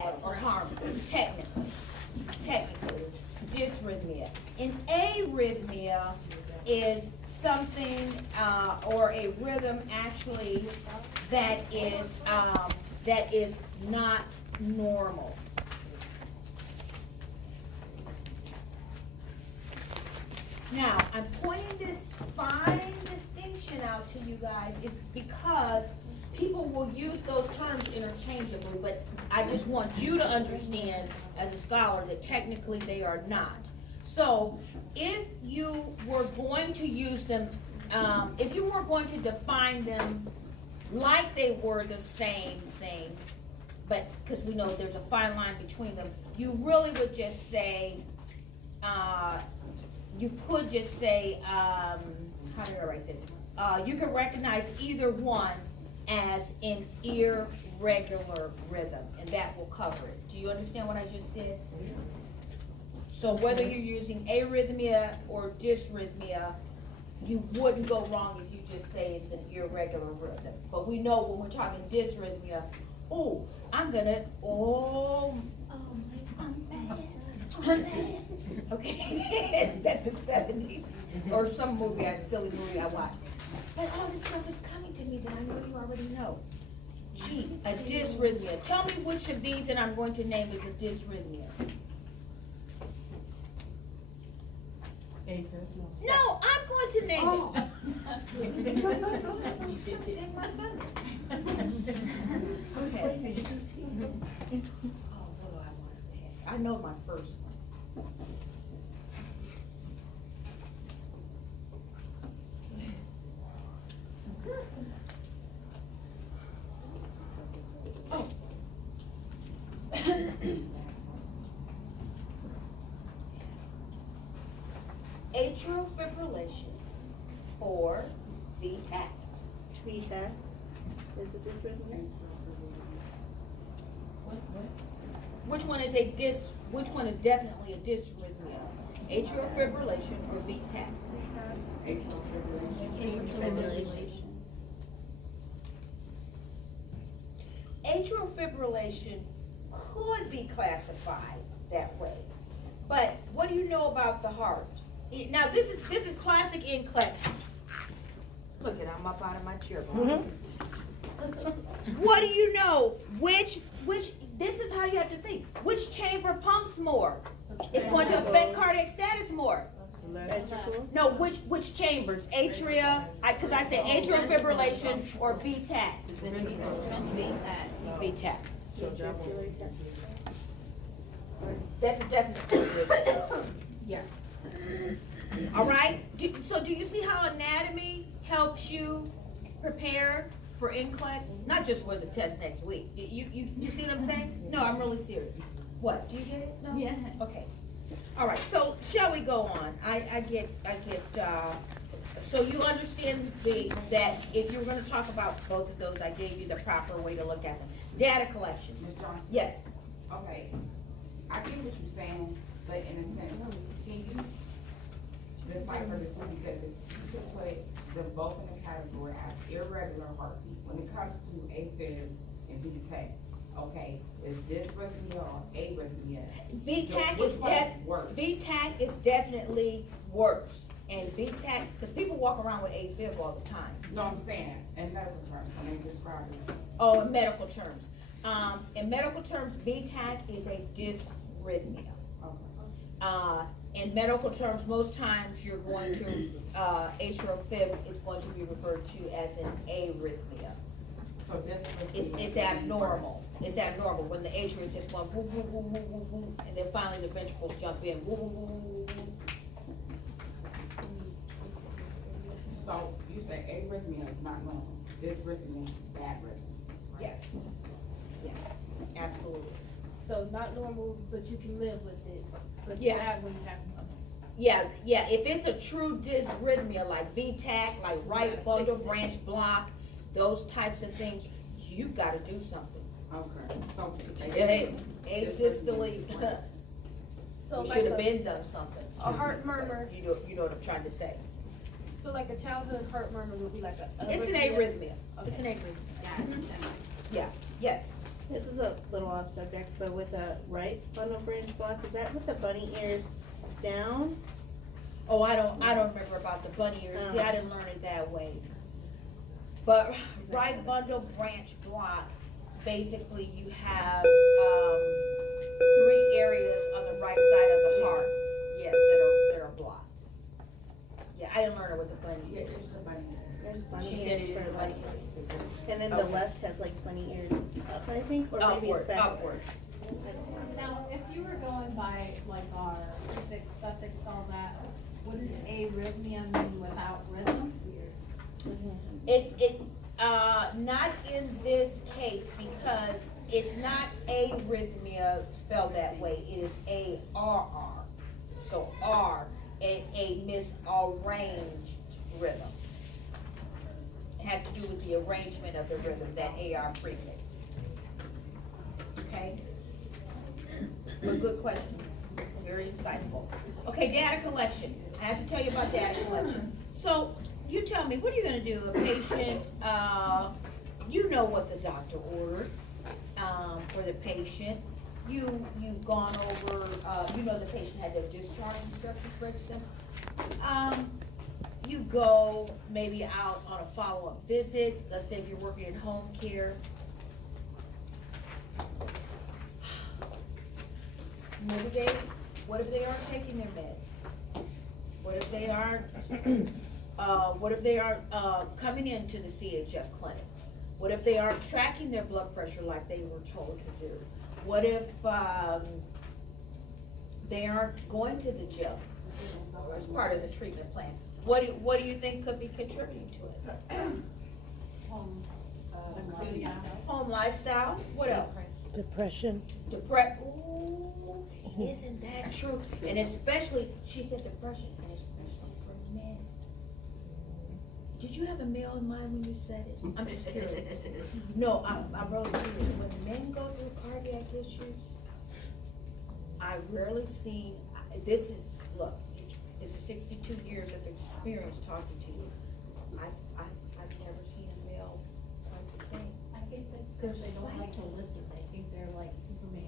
or harmful, technically, dysrhythmia. An arrhythmia is something or a rhythm actually that is not normal. Now, I'm pointing this fine distinction out to you guys is because people will use those terms interchangeably, but I just want you to understand as a scholar that technically they are not. So if you were going to use them, if you were going to define them like they were the same thing, but because we know there's a fine line between them, you really would just say, you could just say, how do I write this? You can recognize either one as an irregular rhythm, and that will cover it. Do you understand what I just did? So whether you're using arrhythmia or dysrhythmia, you wouldn't go wrong if you just say it's an irregular rhythm. But we know when we're talking dysrhythmia, okay, that's the 70s. Or some movie, a silly movie I watched. But all this stuff is coming to me that I know you already know. Gee, a dysrhythmia. Tell me which of these that I'm going to name is a dysrhythmia. No, I'm going to name it. She's going to take my thunder. Okay. Oh, what do I want to pick? I know my first one. Oh. Atrial fibrillation or VTAC. VTAC. Is it dysrhythmia? Which one is which one is definitely a dysrhythmia? Atrial fibrillation or VTAC? Atrial fibrillation. Atrial fibrillation could be classified that way. But what do you know about the heart? Now this is classic NCLEX. Look at I'm up out of my chair. What do you know? Which this is how you have to think. Which chamber pumps more? It's going to affect cardiac status more. No, which chambers? Atria, because I said atrial fibrillation or VTAC. VTAC. That's a definite. Yes. All right. So do you see how anatomy helps you prepare for NCLEX? Not just for the test next week. You see what I'm saying? No, I'm really serious. What? Do you get it? No. Yeah. Okay. All right. So shall we go on? I get. So you understand that if you're going to talk about both of those, I gave you the proper way to look at them. Data collection. Ms. Johnson? Yes. Okay, I get what you're saying, but in a sense, can you decipher the two? Because if you put them both in the category as irregular heartbeat, when it comes to AFib and VTAC, okay, is dysrhythmia or arrhythmia? VTAC is definitely worse. And VTAC, because people walk around with AFib all the time. No, I'm saying, in medical terms, when they describe it. Oh, in medical terms. In medical terms, VTAC is a dysrhythmia. Okay. In medical terms, most times you're going to, atrial fib is going to be referred to as an arrhythmia. So dysrhythmia. It's abnormal. It's abnormal when the atria is just going woo, woo, woo, woo, woo, woo, and then finally the ventricles jump in. Woo, woo, woo, woo, woo. So you say arrhythmia is not normal, dysrhythmia is bad rhythm. Right? Yes. Yes, absolutely. So not normal, but you can live with it. But Yeah. bad when you have Yeah, if it's a true dysrhythmia like VTAC, like right bundle branch block, those types of things, you've got to do something. Okay. So Hey, asystole, So you like should have been done something. a heart murmur. You know what I'm trying to say. So like a childhood heart murmur would be like a It's an arrhythmia. It's an arrhythmia. Got it. Yeah, yes. This is a little off subject, but with the right bundle branch blocks, is that with the bunny ears down? Oh, I don't remember about the bunny ears, see, I didn't learn it that way. But right bundle branch block, basically you have, 3 areas on the right side of the heart, yes, that are blocked. Yeah, I didn't learn it with the bunny Yeah, ears. it's somebody. There's bunny She said ears it is for a bunny like, ears. and then the Okay. left has like bunny ears up, I think, or maybe Upward, it's backwards. upwards. I don't know. Now, if you were going by like our prefix, suffix, all that, wouldn't arrhythmia mean without rhythm? Not in this case, because it's not arrhythmia spelled that way, it is A-R-R. So R, a misarranged rhythm. It has to do with the arrangement of the rhythm, that AR prefix. Okay? But good question, very insightful. Okay, data collection, I have to tell you about data collection. So, you tell me, what are you gonna do, a patient, you know what the doctor ordered, for the patient. You've gone over, you know the patient had their discharge instructions registered. You go maybe out on a follow-up visit, let's say if you're working in home care. What if they aren't taking their meds? What if they aren't, coming into the CHF clinic? What if they aren't tracking their blood pressure like they were told to do? What if, they aren't going to the gym as part of the treatment plan? What do you think could be contributing to it? Home lifestyle, what else? Depression. Ooh, isn't that true? And especially, she said depression, and especially for men. Did you have a male in mind when you said it? I'm just curious. No, I'm really serious. When men go through cardiac issues, I've rarely seen, this is 62 years of experience talking to you. I've never seen a male quite the same. I think that's because they don't like to listen, they think they're like Superman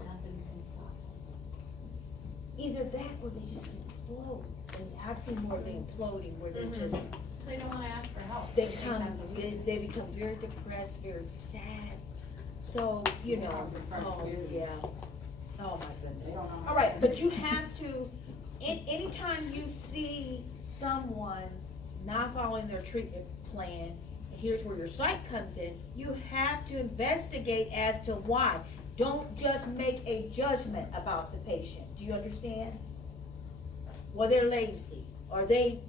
and nothing can stop them. Either that or they just implode. And I've seen more of the imploding where they just, They don't wanna ask for help. they think come, that's a weakness. they become very depressed, very sad. So, you know, oh, yeah. Oh, my goodness. All right, but you have to, anytime you see someone not following their treatment plan, here's where your psych comes in, you have to investigate as to why. Don't just make a judgment about the patient. Do you understand? Well, they're lazy, or they,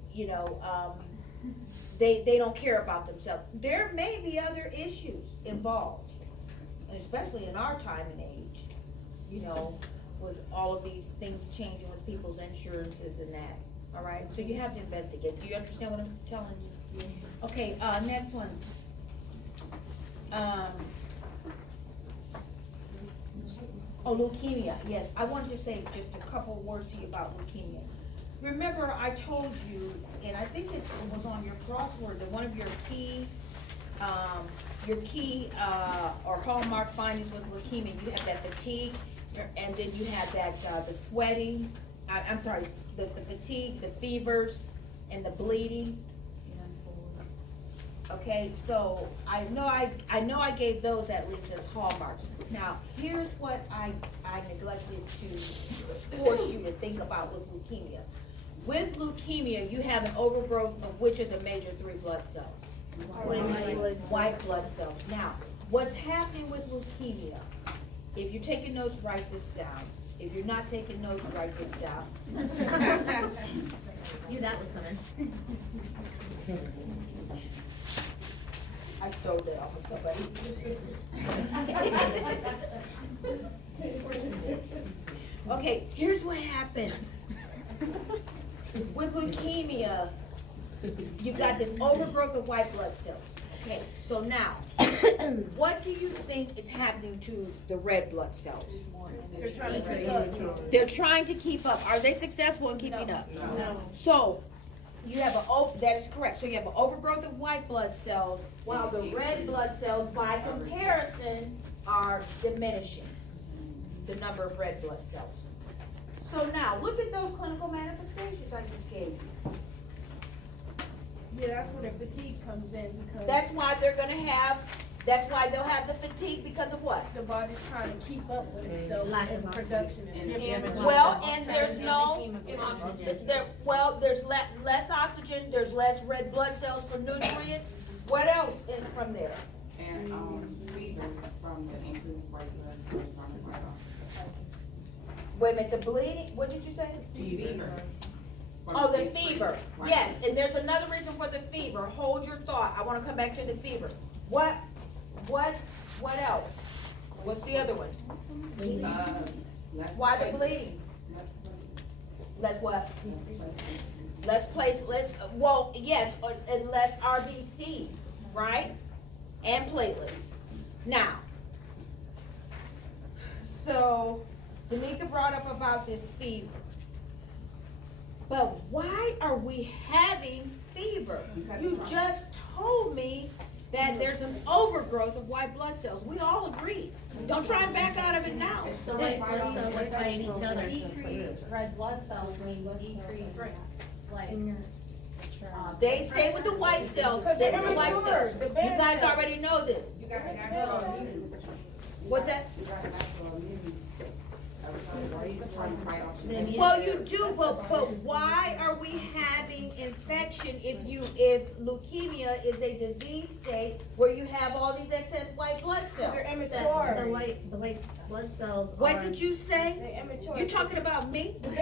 they don't care about themselves. There may be other issues involved, and especially in our time and age, with all of these things changing with people's insurances and that. All right, so you have to investigate. Do you understand what I'm telling you? Okay, next one. Leukemia, yes, I wanted to say just a couple words to you about leukemia. Remember, I told you, and I think it was on your crossword, that one of your key or hallmark findings with leukemia, you have that fatigue, and then you have that, the sweating, the fatigue, the fevers, and the bleeding. Okay, so I know I gave those at least as hallmarks. Now, here's what I neglected to force you to think about with leukemia. With leukemia, you have an overgrowth of which of the major 3 blood cells? White blood cells. Now, what's happening with leukemia? If you're taking notes, write this down. If you're not taking notes, write this down. Knew that was coming. I stole that off of somebody. Okay, here's what happens. With leukemia, you got this overgrowth of white blood cells. Okay, so now, what do you think is happening to the red blood cells? They're trying to keep up. They're trying to keep up. Are they successful in keeping up? No. So, you have that is correct. So you have an overgrowth of white blood cells, while the red blood cells, by comparison, are diminishing, the number of red blood cells. So now, look at those clinical manifestations I just gave you. Yeah, that's where the fatigue comes in because That's why they're gonna have, that's why they'll have the fatigue because of what? the body's trying to keep up with itself in production. Well, and there's no, there's less oxygen, there's less red blood cells for nutrients. What else is from there? And, fever from the increased white blood cells from the vital. Wait a minute, the bleeding, what did you say? Fever. Oh, the fever, yes, and there's another reason for the fever. Hold your thought, I wanna come back to the fever. What else? What's the other one? Less Why the platelets. bleeding? Less what? Well, yes, and less RBCs, right? And platelets. Now, so, Danica brought up about this fever. But why are we having fever? You just told me that there's an overgrowth of white blood cells. We all agree. Don't try and back out of it now. So red blood cells are fighting each other. Decrease red blood cells mean decrease, like. Stay with the white cells, stay with the white cells. You guys already know this. You got an actual immunity. What's that? You got an actual immunity. Trying to fight off the- Well, you do, but why are we having infection if leukemia is a disease state where you have all these excess white blood cells? They're The immature. white blood cells What are- did you say? They're immature. You're talking about me? The You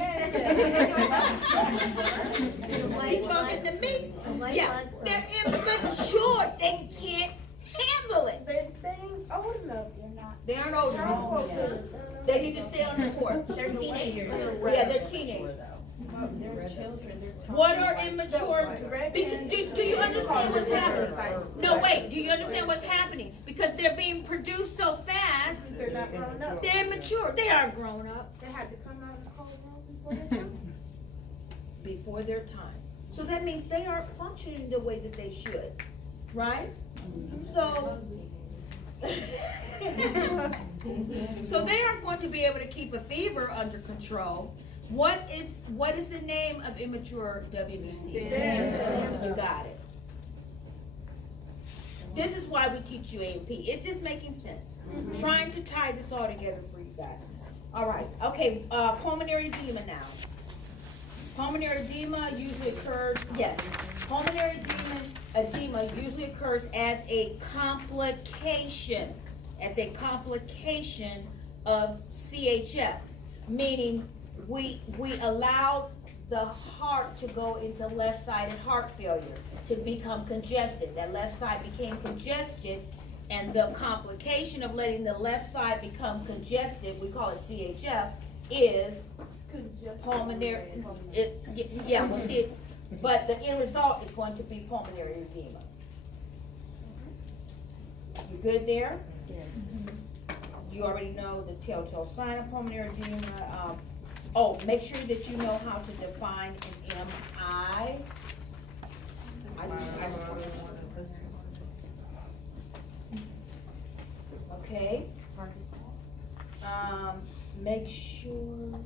white talking blood, to me? the white Yeah, blood they're cells. immature, they can't handle it. They ain't old enough. They're not. They aren't old They're enough. all good. They need to stay on the court. They're teenagers. Yeah, they're teenagers. What are immature? Do you understand what's happening? No, wait, do you understand what's happening? Because they're being produced so fast, They're not grown up. they're immature. They aren't grown up They had to come out of the cold room before their time. before their time. So that means they aren't functioning the way that they should, right? So, so they aren't going to be able to keep a fever under control. What is the name of immature WBC? You got it. This is why we teach you A&P. Is this making sense? Trying to tie this all together for you guys. All right, okay, pulmonary edema now. Pulmonary edema usually occurs, yes, pulmonary edema usually occurs as a complication of CHF, meaning we allow the heart to go into left-sided heart failure, to become congested. That left side became congested, and the complication of letting the left side become congested, we call it CHF, is pulmonary, yeah, we'll see it, but the end result is going to be pulmonary edema. You good there? You already know the telltale sign of pulmonary edema. Make sure that you know how to define an MI. Okay. Make sure,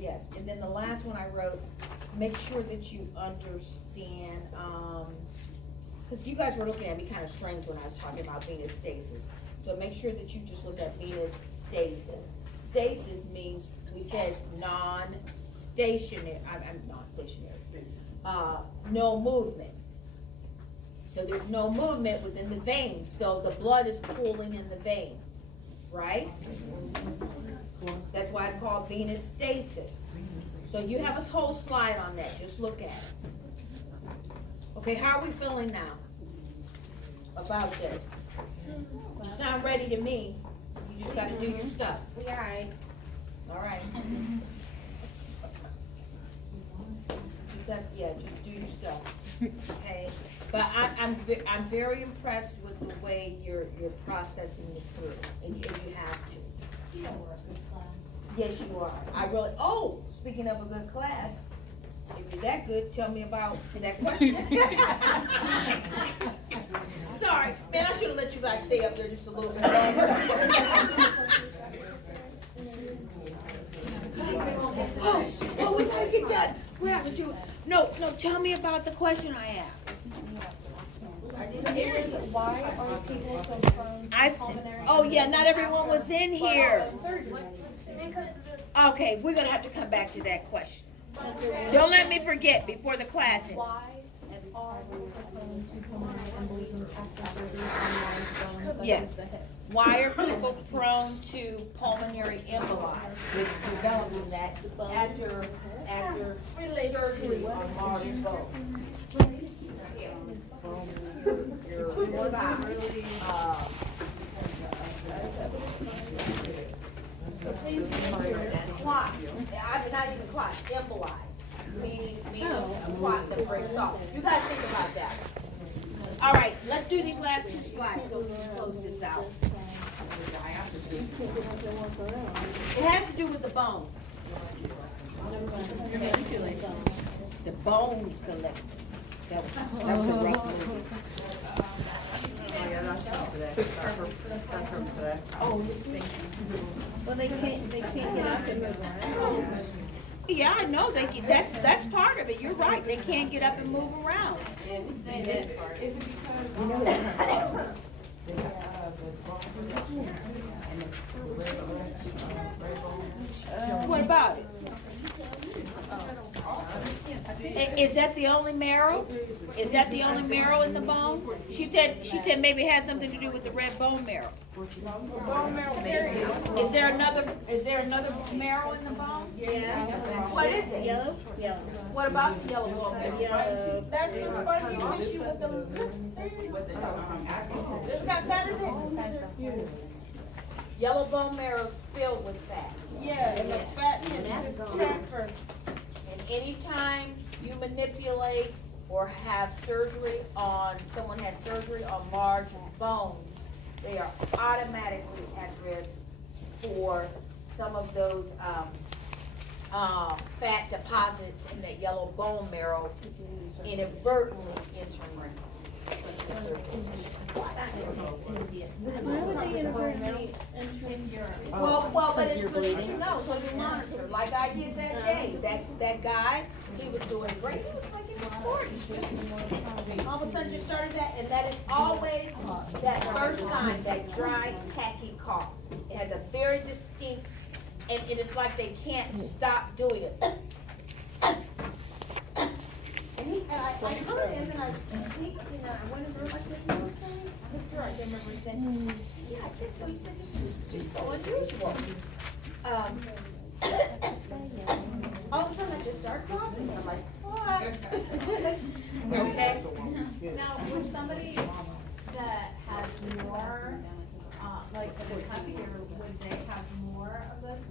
yes, and then the last one I wrote, make sure that you understand, cause you guys were looking at me kind of strange when I was talking about venous stasis. So make sure that you just look at venous stasis. Stasis means, we said non-stationary, I'm non-stationary, no movement. So there's no movement within the veins, so the blood is pooling in the veins, right? That's why it's called venous stasis. So you have a whole slide on that, just look at it. Okay, how are we feeling now about this? You sound ready to me, you just gotta do your stuff. All right. Just do your stuff, okay? But I'm very impressed with the way you're processing this through, and you have to. Yes, you are. Speaking of a good class, if you're that good, tell me about that question. Sorry, man, I should have let you guys stay up there just a little bit longer. Oh, we gotta get done. We have to do it. No, tell me about the question I asked. Why are people so prone to pulmonary? Oh, yeah, not everyone was in here. Because Okay, we're gonna have to come back to that question. Don't let me forget before the class ends. Why are people so prone to pulmonary embolism after surgery on lungs, bones, Yes. such as the hip? Why are people prone to pulmonary emboli? With developing that after surgery on large bone. So please, clot, not even clot, emboli, meaning a clot that breaks off. You gotta think about that. All right, let's do these last two slides so we can close this out. It has to do with the bone. The bone collector. That was a rough movie. Well, they can't get up and move around. Yeah, I know, that's part of it, you're right, they can't get up and move around. Is it What about it? Is that the only marrow? Is that the only marrow in the bone? She said maybe it has something to do with the red bone marrow. bone marrow period. Is there another marrow in the bone? Yeah. What is it? Yellow? Yellow. What about the yellow bone marrow? Yellow. That's the spongy tissue with the. It's got fat in it. Yellow bone marrow is filled with fat. Yeah, and the fat is transferred. And anytime you manipulate or have surgery on, someone has surgery on large bones, they are automatically at risk for some of those fat deposits in that yellow bone marrow inadvertently entering the surgery. Why would they inadvertently enter? Well, but it's good that you know, so you monitor, like I did that day, that guy, he was doing great, he was like in his forties, just, all of a sudden just started that, and that is always that first sign, that dry, tacky cough. It has a very distinct, and it's like they can't stop doing it. And I heard him, and I went over, I said, you okay? Mr. I can't remember his name. He said, yeah, I think so. He said, just so unusual. All of a sudden, I just started coughing. I'm like, what? Okay. Now, would somebody that has more, like this heavier, would they have more of this?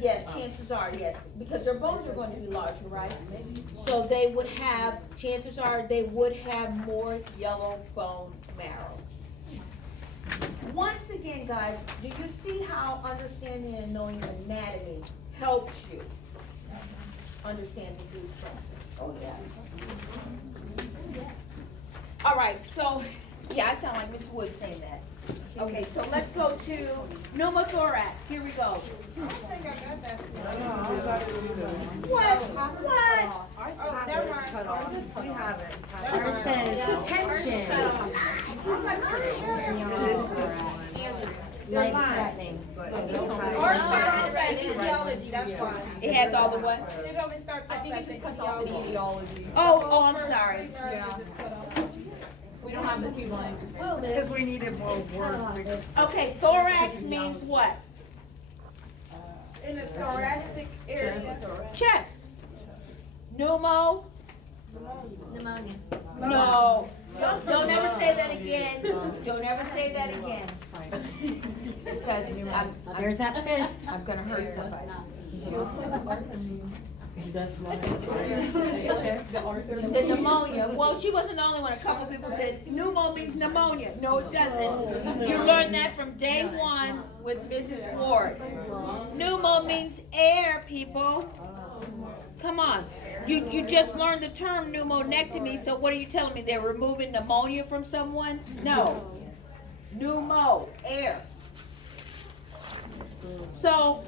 Yes, chances are, yes, because their bones are going to be larger, right? So they would have, chances are, they would have more yellow bone marrow. Once again, guys, do you see how understanding and knowing anatomy helps you understand disease process? Oh, yes. All right, so, yeah, I sound like Miss Wood saying that. Okay, so let's go to pneumothorax. Here we go. I think I got that. What? Oh, never mind. We have it. Ours says detention. Life threatening. Ours starts off at etiology, that's why. It has all the what? It only starts off at the etiology. etiology. Oh, I'm sorry. Yeah. We don't have the two blanks. Because we needed more words. Okay, thorax means what? In the thoracic area. Chest. Pneumo? Pneumonia. No. Don't ever say that again. Don't ever say that again. Because There's that fist. I'm gonna hurt somebody. She said pneumonia. Well, she wasn't the only one. A couple people said pneumo means pneumonia. No, it doesn't. You learned that from day one with Mrs. Ward. Pneumo means air, people. Come on. You just learned the term pneumonectomy, so what are you telling me? They're removing pneumonia from someone? No. Pneumo, air. So,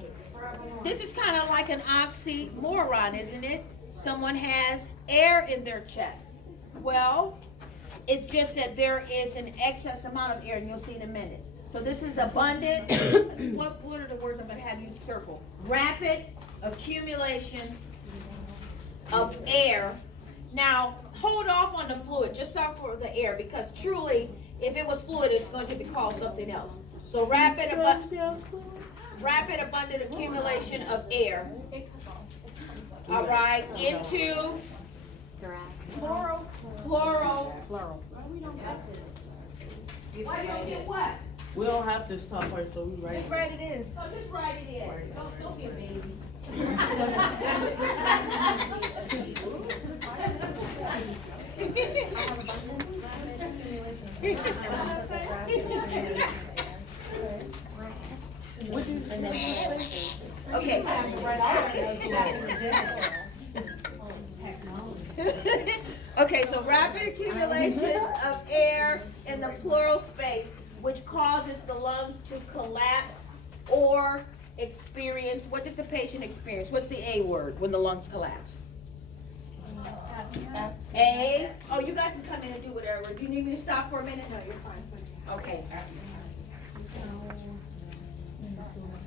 this is kind of like an oxymoron, isn't it? Someone has air in their chest. Well, it's just that there is an excess amount of air, and you'll see in a minute. So this is abundant. What are the words I'm going to have you circle? Rapid accumulation of air. Now, hold off on the fluid, just start for the air, because truly, if it was fluid, it's going to be called something else. So rapid abundant accumulation of air. All right, into plural. Why don't you get what? We don't have this top part, so we write. Just write it in. So just write it in. Don't be a baby. Okay. Okay, so rapid accumulation of air in the pleural space, which causes the lungs to collapse or experience, what does the patient experience? What's the A word when the lungs collapse? A. Oh, you guys can come in and do whatever. Do you need me to stop for a minute? No, you're fine. Okay.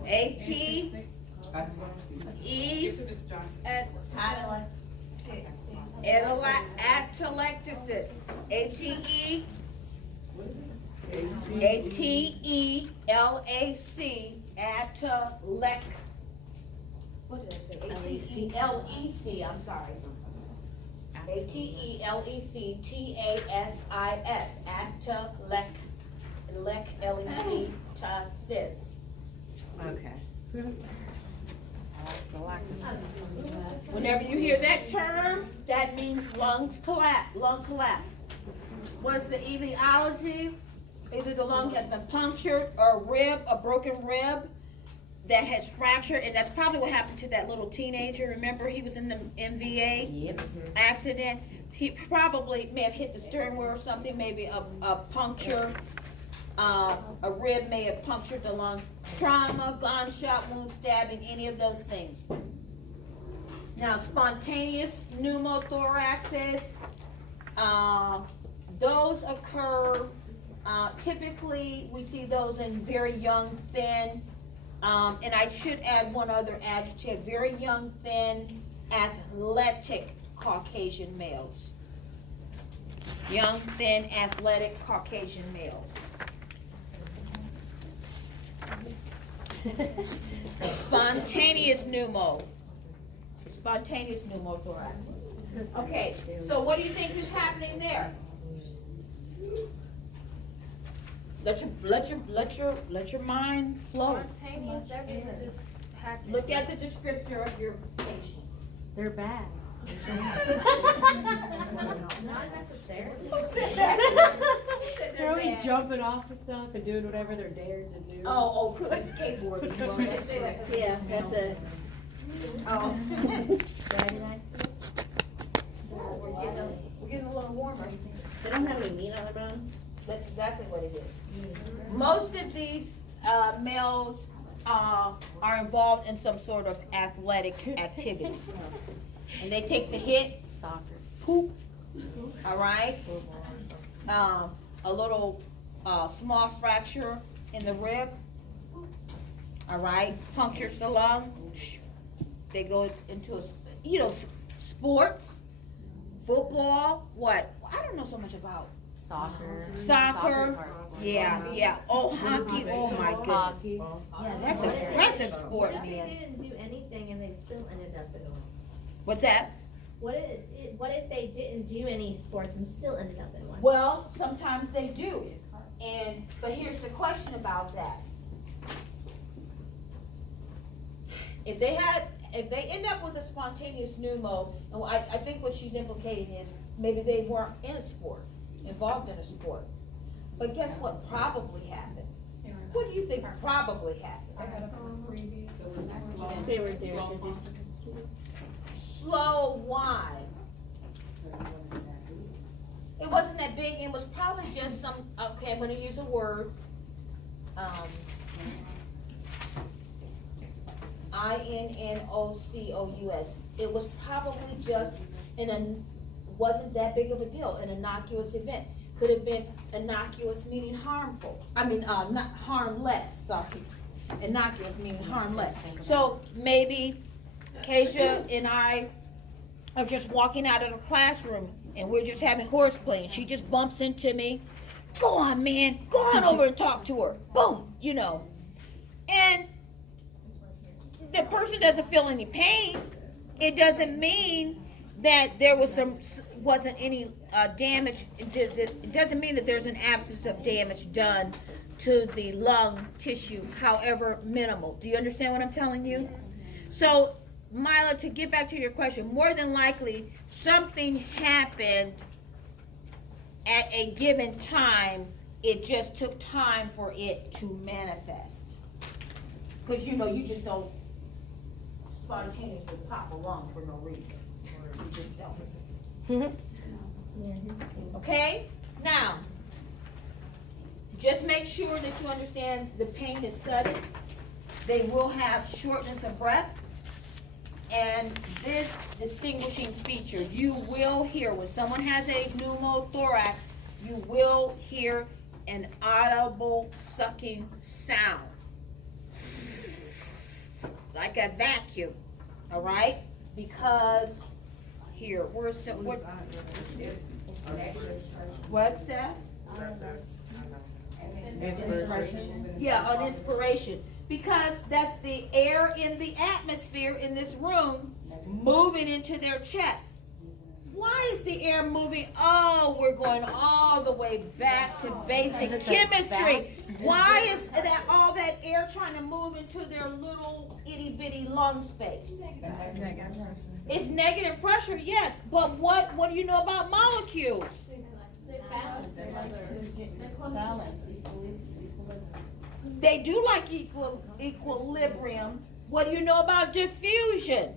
A-T-E. Atelectasis. A-T-E. A-T-E-L-A-C. Atalec. What did I say? A-T-E-L-E-C. I'm sorry. A-T-E-L-E-C-T-A-S-I-S. Atalec. L-E-C-tasis. Okay. Whenever you hear that term, that means lung collapse. What's the etiology? Either the lung has been punctured or a broken rib that has fractured, and that's probably what happened to that little teenager. Remember, he was in the MVA accident. He probably may have hit the steering wheel or something, maybe a puncture. A rib may have punctured the lung. Trauma, gunshot wound, stabbing, any of those things. Now, spontaneous pneumothoraxis, those occur, typically we see those in very young, thin, and I should add one other adjective, very young, thin, athletic Caucasian males. Young, thin, athletic Caucasian males. Spontaneous pneumothorax. Okay, so what do you think is happening there? Let your mind flow. Spontaneous, that means it just happened. Look at the descriptor of your patient. They're bad. Not necessarily. Who said that? Who said They're always bad? jumping off of stuff and doing whatever they're dared to do. Oh, putting skateboarding. Well, that's Yeah, that's a, Oh. Driving accident? We're getting a little warmer. they don't have any meat on the bone. That's exactly what it is. Most of these males are involved in some sort of athletic activity. And they take the hit, Soccer. poop, all right? A little small fracture in the rib, all right? Punctures the lung. They go into sports, football, what? I don't know so much about. Soccer. Soccer, yeah. Oh, hockey, oh my goodness. Hockey. Yeah, that's an impressive sport, What if man. they didn't do anything and they still ended up in one? What's that? What if they didn't do any sports and still ended up in one? Well, sometimes they do. But here's the question about that. If they end up with a spontaneous pneumo, and I think what she's implicating is maybe they weren't involved in a sport. But guess what probably happened? What do you think probably happened? They were there to do slow whine. It wasn't that big, it was probably just some, okay, I'm gonna use a word. INNOCOUS. It was probably just wasn't that big of a deal, an innocuous event. Could have been innocuous meaning harmful. I mean, not harmless, sorry. Innocuous meaning harmless. So maybe Keisha and I are just walking out of the classroom and we're just having horseplay and she just bumps into me. Go on, man. Go on over and talk to her. Boom, you know. And the person doesn't feel any pain. It doesn't mean that there wasn't any damage. It doesn't mean that there's an absence of damage done to the lung tissue, however minimal. Do you understand what I'm telling you? So, Mila, to get back to your question, more than likely something happened at a given time. It just took time for it to manifest. Because you just don't spontaneously pop a lung for no reason. You just don't. Okay? Now, just make sure that you understand the pain is sudden. They will have shortness of breath. And this distinguishing feature, you will hear, when someone has a pneumothorax, you will hear an audible sucking sound. Like a vacuum, all right? Because, here, what's that? Inspiration. Yeah, on inspiration. Because that's the air in the atmosphere in this room moving into their chest. Why is the air moving? Oh, we're going all the way back to basic chemistry. Why is that all that air trying to move into their little itty bitty lung space? It's negative pressure, yes. But what do you know about molecules? They do like equilibrium. What do you know about diffusion?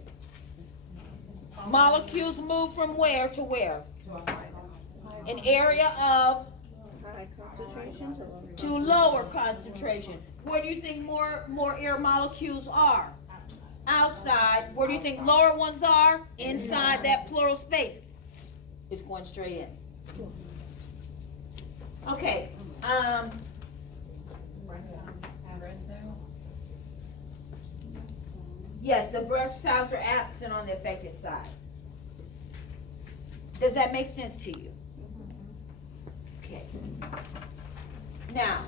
Molecules move from where to where? An area of High concentration to lower concentration. Where do you think more air molecules are? Outside. Where do you think lower ones are? Inside that pleural space. It's going straight in. Okay. Yes, the breath sounds are absent on the affected side. Does that make sense to you? Okay. Now,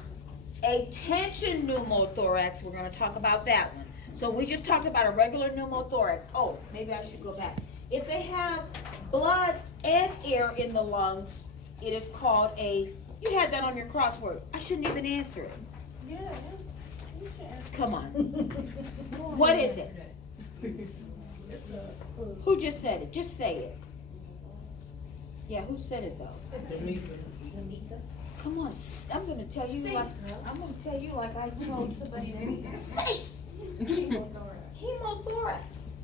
a tension pneumothorax, we're going to talk about that one. So we just talked about a regular pneumothorax. Oh, maybe I should go back. If they have blood and air in the lungs, it is called you had that on your crossword. I shouldn't even answer it. Yeah. Come on. What is it? Who just said it? Just say it. Yeah, who said it though? Come on, I'm gonna tell you like I told somebody to say hemothorax.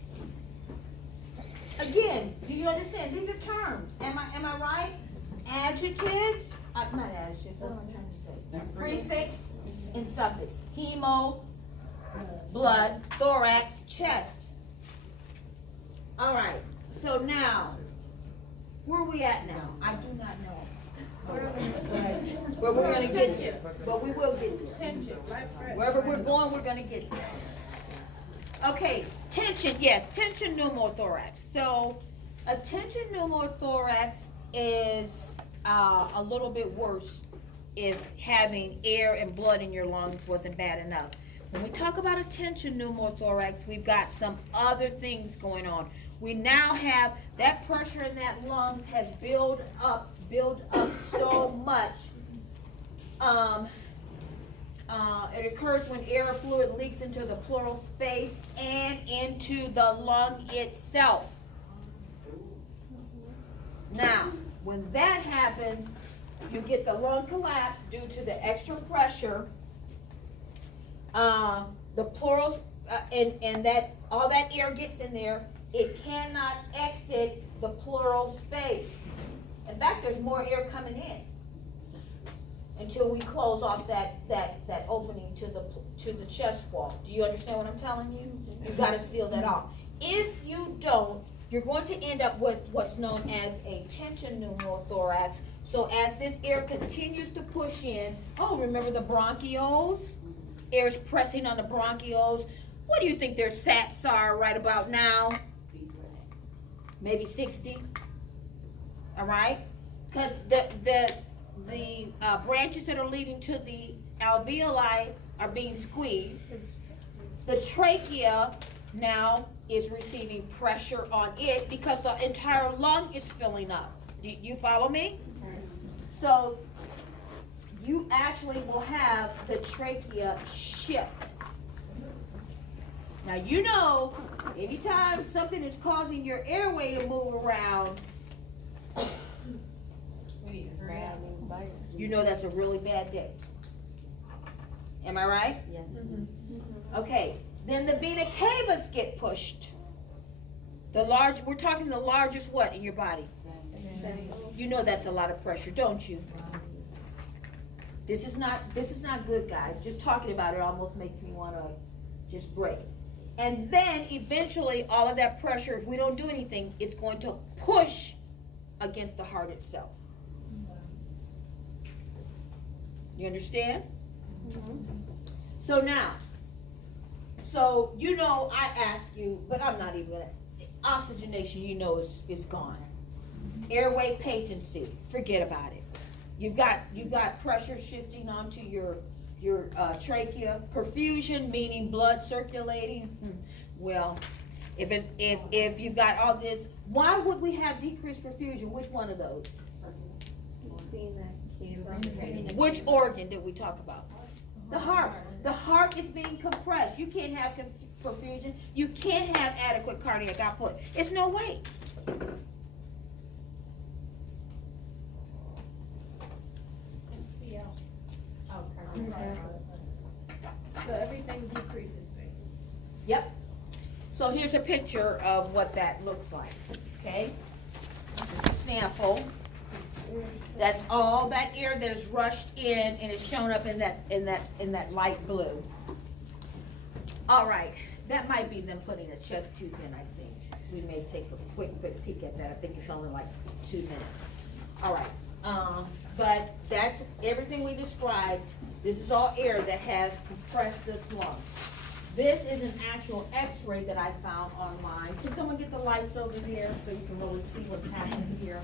Again, do you understand? These are terms. Am I right? Adjectives, not adjectives, what am I trying to say? Prefix and suffix. Hemo, blood, thorax, chest. All right, so now, where are we at now? I do not know. But we're gonna get there. But we will get there. Wherever we're going, we're gonna get there. Okay, tension, yes, tension pneumothorax. So, a tension pneumothorax is a little bit worse if having air and blood in your lungs wasn't bad enough. When we talk about a tension pneumothorax, we've got some other things going on. We now have that pressure in that lungs has built up so much. It occurs when air or fluid leaks into the pleural space and into the lung itself. Now, when that happens, you get the lung collapse due to the extra pressure. The pleural, and that all that air gets in there, it cannot exit the pleural space. In fact, there's more air coming in until we close off that opening to the chest wall. Do you understand what I'm telling you? You gotta seal that off. If you don't, you're going to end up with what's known as a tension pneumothorax. So as this air continues to push in, remember the bronchioles? Air's pressing on the bronchioles. What do you think their sats are right about now? Maybe 60. All right? Because the branches that are leading to the alveoli are being squeezed. The trachea now is receiving pressure on it because the entire lung is filling up. Do you follow me? So you actually will have the trachea shift. Now you know, anytime something is causing your airway to move around, you know that's a really bad day. Am I right? Yes. Okay, then the vena cavas get pushed. We're talking the largest what in your body? You know that's a lot of pressure, don't you? This is not good, guys. Just talking about it almost makes me want to just break. And then eventually all of that pressure, if we don't do anything, it's going to push against the heart itself. You understand? So now, you know I ask you, but I'm not even gonna, oxygenation you know is gone. Airway patency, forget about it. You've got pressure shifting onto your trachea. Perfusion, meaning blood circulating. Well, if you've got all this, why would we have decreased perfusion? Which one of those? Which organ did we talk about? The heart. The heart is being compressed. You can't have perfusion. You can't have adequate cardiac output. It's no way. So everything decreases basically. Yep. So here's a picture of what that looks like. Okay. This is a sample. That's all that air that is rushed in and is shown up in that light blue. All right. That might be them putting a chest tube in, I think. We may take a quick peek at that. I think it's only like 2 minutes. All right. But that's everything we described. This is all air that has compressed this lung. This is an actual x-ray that I found online. Can someone get the lights over here so you can really see what's happening here?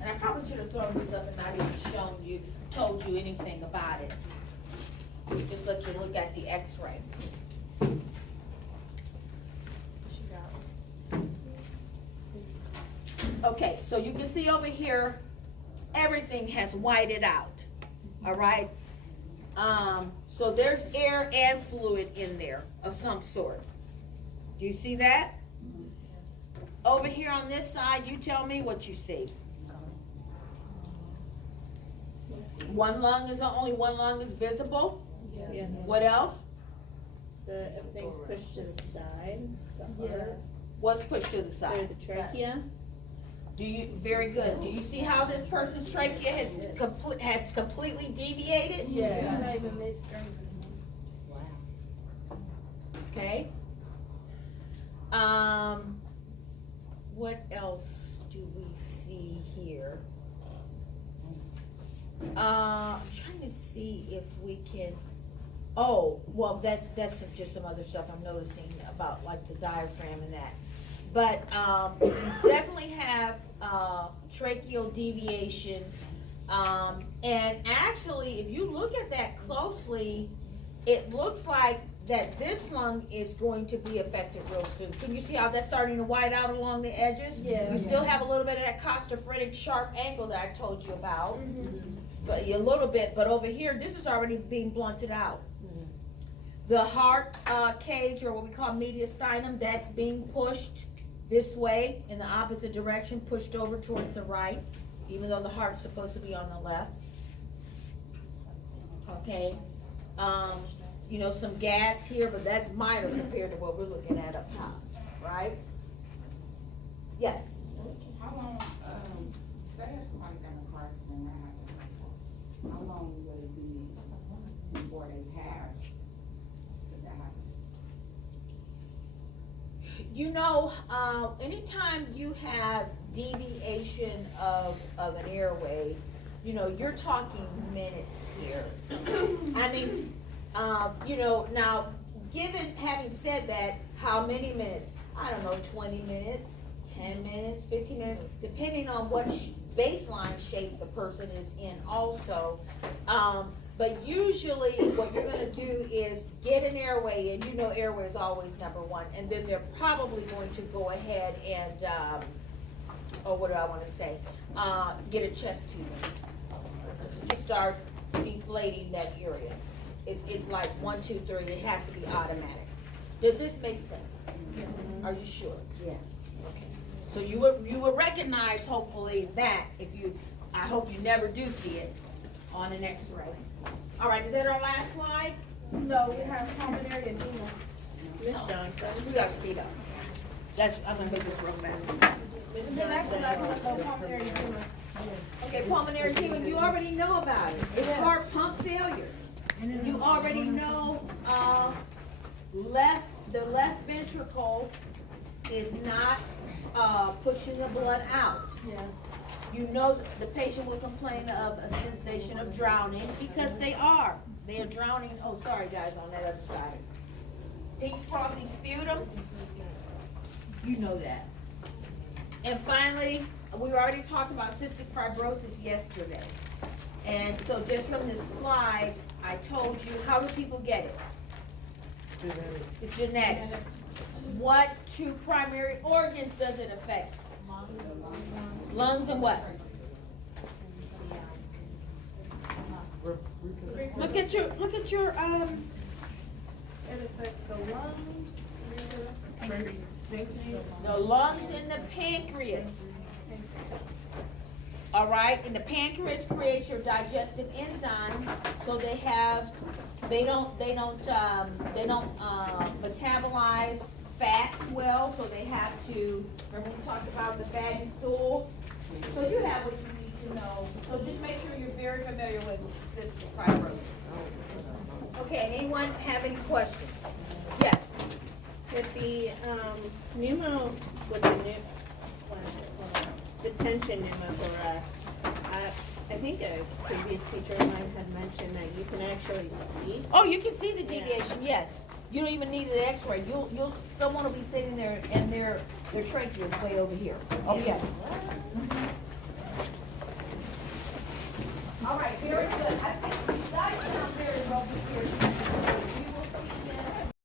And I probably should have thrown this up and not even told you anything about it. Just let you look at the x-ray. Okay, so you can see over here, everything has whited out, all right? So there's air and fluid in there of some sort. Do you see that? Over here on this side, you tell me what you see. Only one lung is visible. Yeah. What else? Everything's pushed to the side. The heart. What's pushed to the There's side? the trachea. Very good. Do you see how this person's trachea has completely deviated? Yeah, it's not even mid-strength anymore. Okay. What else do we see here? I'm trying to see if we can. Oh, well, that's just some other stuff I'm noticing about like the diaphragm and that. But you definitely have tracheal deviation. And actually, if you look at that closely, it looks like that this lung is going to be affected real soon. Can you see how that's starting to white out along the edges? Yeah. You still have a little bit of that costophrenic sharp angle that I told you about. But a little bit, but over here, this is already being blunted out. The heart cage, or what we call mediastinum, that's being pushed this way in the opposite direction, pushed over towards the right, even though the heart's supposed to be on the left. Okay. Some gas here, but that's minor compared to what we're looking at up top, right? Yes, How long, say if somebody got in a car accident, that happened, how long would it be before they pass, if that happens? you know, anytime you have deviation of an airway, you know, you're talking minutes here. I mean, you know, now, having said that, how many minutes? I don't know, 20 minutes, 10 minutes, 15 minutes, depending on what baseline shape the person is in also. But usually what you're gonna do is get an airway, and you know airway is always number one, and then they're probably going to go ahead and, or what do I wanna say? Get a chest tube to start deflating that area. It's like 1, 2, 3, it has to be automatic. Does this make sense? Are you sure? Yes. Okay. So you would recognize hopefully that I hope you never do see it on an x-ray. All right, is that our last slide? No, we have pulmonary edema. Miss Johnson. We gotta speed up. I'm gonna make this real fast. Miss The next one, I Johnson. don't know, pulmonary edema. Okay, pulmonary edema, you already know about it. It's heart pump failure. You already know, the left ventricle is not, pushing the blood out. Yeah. You know the patient will complain of a sensation of drowning because they are drowning. Oh, sorry guys, on that other side. Pink frothy sputum, you know that. And finally, we already talked about cystic fibrosis yesterday. And so just from this slide, I told you, how do people get it? It's genetic. What two primary organs does it affect? Lungs and what? Look at your, It affects the lungs, the lungs and the pancreas. All right, and the pancreas creates your digestive enzyme, so they don't metabolize fats well, so they have to, remember we talked about the fatty stools? So you have what you need to know, so just make sure you're very familiar with cystic fibrosis. Okay, anyone have any questions? Yes? With the, the tension pneumothorax, I think a previous teacher of mine had mentioned that you can actually see. Oh, you can see the deviation, yes. You don't even need an x-ray. Someone will be sitting there and their trachea is way over here. Oh, yes. All right, very good. I think you guys sound very well prepared.